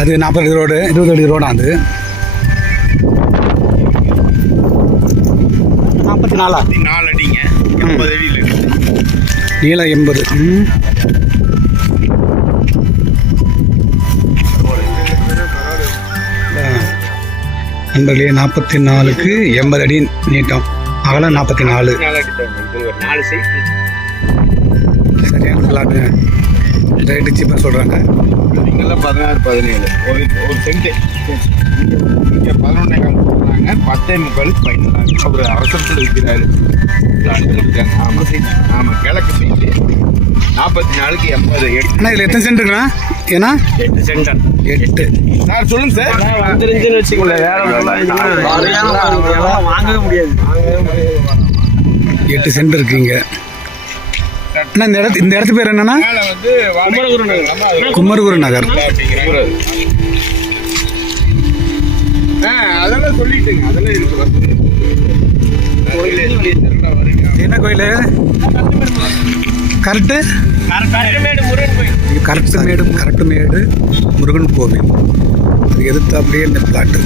அது நாற்பது அடி ரோடு இருபது அடி ரோடா அது. நாற்பத்தி நாலா? நாலு அடிங்க. எண்பது அடியில் நீளம் எண்பது. நண்பர்களே நாற்பத்தி நாலுக்கு எண்பது அடி நீட்டம். அகலம் நாற்பத்தி நாலு. நாலு சரியான பிளாட்டு ரேட்டு சீப்பாக சொல்கிறாங்க நீங்களாம் பதினாறு பதினேழு ஒரு ஒரு சென்ட் இங்கே பதினொன்னே கால் சொல்கிறாங்க பத்தே முக்கால் பதினாறு அவர் அவசரத்தில் விற்கிறாரு ஆமாம் ஆமாம் கிழக்கு சைடு நாற்பத்தி நாலுக்கு எண்பது எட்டு இதில் எத்தனை சென்ட் இருக்குண்ணா ஏன்னா எட்டு சென்டர் எட்டு சார் சொல்லுங்க சார் வந்துருந்துன்னு வச்சுக்கோங்களேன் வேற வாங்கவே முடியாது எட்டு சென்ட் இருக்குங்க அண்ணா இந்த இடத்து இந்த இடத்து பேர் என்னன்னா குமரகுரு நகர். அதெல்லாம் சொல்லிட்டுங்க. அதெல்லாம் இருக்கு என்ன கோயில்? கரெக்டு கரெக்டு மேடு கரெக்டு மேடு முருகன் கோவில். அது எதிர்த்து அப்படியே இந்த பிளாட்டு.